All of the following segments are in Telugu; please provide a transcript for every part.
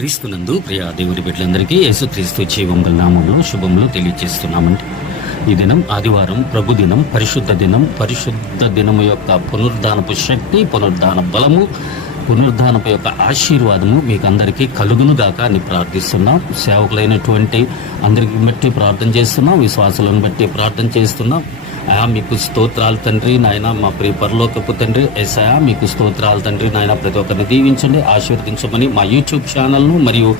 క్రీస్తునందు ప్రియ దేవుడి బిడ్డలందరికీ యేసుక్రీస్తు జీవంగల నామంలో శుభములు తెలియజేస్తున్నామండి. ఈ దినం ఆదివారం, ప్రభు దినం, పరిశుద్ధ దినము యొక్క పునరుద్ధానపు శక్తి, పునరుద్ధాన బలము, పునరుద్ధానపు యొక్క ఆశీర్వాదము మీకు అందరికీ కలుగును గాక అని ప్రార్థిస్తున్నాం. సేవకులైనటువంటి అందరికి బట్టి ప్రార్థన చేస్తున్నాం, విశ్వాసులను బట్టి ప్రార్థన చేస్తున్నాం. అయా మీకు స్తోత్రాలు తండ్రి నాయన, మా ప్రియ పరలోకపు తండ్రి యేసయ్యా మీకు స్తోత్రాలు తండ్రి నాయన. ప్రతి ఒక్కరిని దీవించండి, ఆశీర్వదించమని మా యూట్యూబ్ ఛానల్ను మరియు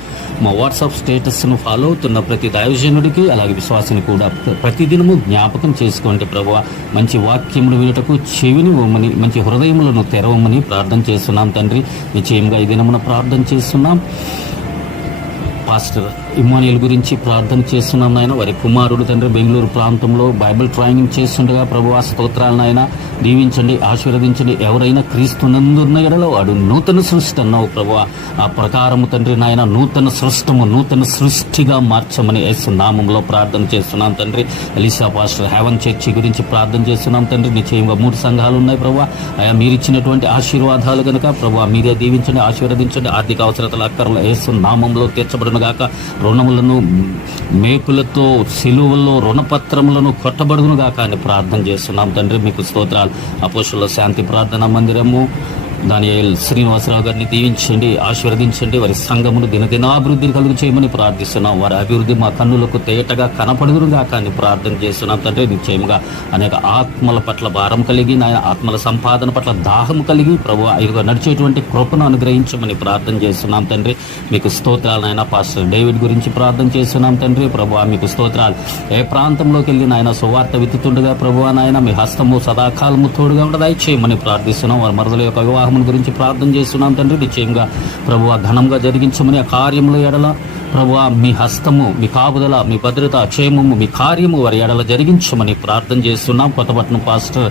మా వాట్సాప్ స్టేటస్ను ఫాలో అవుతున్న ప్రతి దైవజనుడికి అలాగే విశ్వాసిని కూడా ప్రతిదినము జ్ఞాపకం చేసుకోండి ప్రభువ. మంచి వాక్యములు వినుటకు చెవిని ఇవ్వమని, మంచి హృదయములను తెరవమని ప్రార్థన చేస్తున్నాం తండ్రి. నిశ్చయంగా ఈ దినమున ప్రార్థన చేస్తున్నాం. పాస్టర్ ఇమ్మానుయేల్ గురించి ప్రార్థన చేస్తున్నాం నాయన. వారి కుమారుడు తండ్రి బెంగళూరు ప్రాంతంలో బైబిల్ ట్రైనింగ్ చేస్తుండగా ప్రభువా స్తోత్రాలు నాయన, దీవించండి, ఆశీర్వదించండి. ఎవరైనా క్రీస్తునందున్న ఎడలో వాడు నూతన సృష్టి అన్నావు ప్రభువా. ఆ ప్రకారము తండ్రి నాయన నూతన సృష్టిగా మార్చమని యేసు నామంలో ప్రార్థన చేస్తున్నాం తండ్రి. ఎలీసా పాస్టర్ హెవెన్ చర్చి గురించి ప్రార్థన చేస్తున్నాం తండ్రి. నిశ్చయంగా 3 సంఘాలు ఉన్నాయి ప్రభువా. ఆయా మీరు ఇచ్చినటువంటి ఆశీర్వాదాలు కనుక ప్రభువా మీరే దీవించండి, ఆశీర్వదించండి. ఆర్థిక అవసరతల అక్కర్లు యేసు నామంలో తీర్చబడును గాక. రుణములను మేకులతో సిలువల్లో రుణపత్రములను కొట్టబడును గాక అని ప్రార్థన చేస్తున్నాం తండ్రి. మీకు స్తోత్రాలు. అపోస్తుల శాంతి ప్రార్థనా మందిరము దానియేల్ శ్రీనివాసరావు గారిని దీవించండి, ఆశీర్వదించండి. వారి సంఘమును దినదినాభివృద్ధిని కలుగు చేయమని ప్రార్థిస్తున్నాం. వారి అభివృద్ధి మా కన్నులకు తేటగా కనపడుదురుగా కానీ ప్రార్థన చేస్తున్నాం తండ్రి. నిశ్చయముగా అనేక ఆత్మల పట్ల భారం కలిగి నాయన, ఆత్మల సంపాదన పట్ల దాహము కలిగి ప్రభు ఇదిగో నడిచేటువంటి కృపను అనుగ్రహించమని ప్రార్థన చేస్తున్నాం తండ్రి. మీకు స్తోత్రాలు నాయన. పాస్టర్ డేవిడ్ గురించి ప్రార్థన చేస్తున్నాం తండ్రి. ప్రభు మీకు స్తోత్రాలు. ఏ ప్రాంతంలోకి వెళ్ళి నాయన సువార్త విత్తుతుండగా ప్రభు నాయన మీ హస్తము సదాకాలము తోడుగా ఉండదాయి చేయమని ప్రార్థిస్తున్నాం. వారి మరదల యొక్క వివాహం గురించి ప్రార్థన చేస్తున్నాం తండ్రి. నిశ్చయంగా ప్రభువా ఘనంగా జరిగించమని ఆ కార్యముల ఎడల ప్రభువా మీ హస్తము, మీ కాపుదల, మీ భద్రత, క్షేమము, మీ కార్యము వారి ఎడల జరిగించమని ప్రార్థన చేస్తున్నాం. కొత్తపట్నం పాస్టర్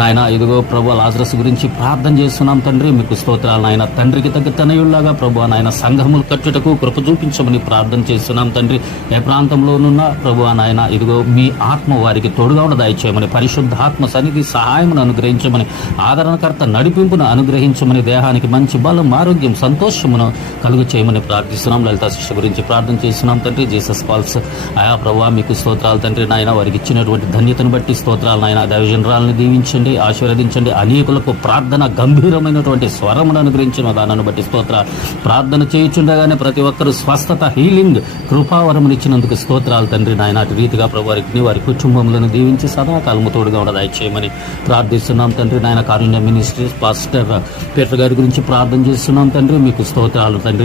నాయన ఇదిగో ప్రభు లాజరస్ గురించి ప్రార్థన చేస్తున్నాం తండ్రి. మీకు స్తోత్రాలు నాయన. తండ్రికి తగ్గ తనయుల్లాగా ప్రభు నాయన సంఘములు కట్టుటకు కృప చూపించమని ప్రార్థన చేస్తున్నాం తండ్రి. ఏ ప్రాంతంలోనున్న ప్రభు నాయన ఇదిగో మీ ఆత్మ వారికి తోడుగా ఉండదాయి చేయమని, పరిశుద్ధాత్మ సన్నిధి సహాయమును అనుగ్రహించమని, ఆదరణకర్త నడిపింపును అనుగ్రహించమని, దేహానికి మంచి బలం, ఆరోగ్యం, సంతోషమును కలుగు చేయమని ప్రార్థిస్తున్నాం. లలితా శిష్య గురించి ప్రార్థన చేస్తున్నాం తండ్రి. జీసస్ కాల్స్ ఆయా ప్రభా మీకు స్తోత్రాలు తండ్రి నాయన. వారికి ఇచ్చినటువంటి ధన్యతను బట్టి స్తోత్రాలు నాయన. దైవజనరాలను దీవించండి, ఆశీర్వదించండి. అనేకులకు ప్రార్థన గంభీరమైనటువంటి స్వరమును అనుగ్రహించిన దానిని బట్టి స్తోత్రాలు. ప్రార్థన చేయుచుండగానే ప్రతి ఒక్కరు స్వస్థత, హీలింగ్, కృపావరమునిచ్చినందుకు స్తోత్రాలు తండ్రి నాయన. అటు రీతిగా ప్రభు వారి కుటుంబములను దీవించి సదాకాలము తోడుగా ఉండదాయి చేయమని ప్రార్థిస్తున్నాం తండ్రి నాయన. కారుణ్య మినిస్ట్రీస్ పాస్టర్ పీటర్ గారి గురించి ప్రార్థన చేస్తున్నాం తండ్రి. మీకు స్తోత్రాలు తండ్రి.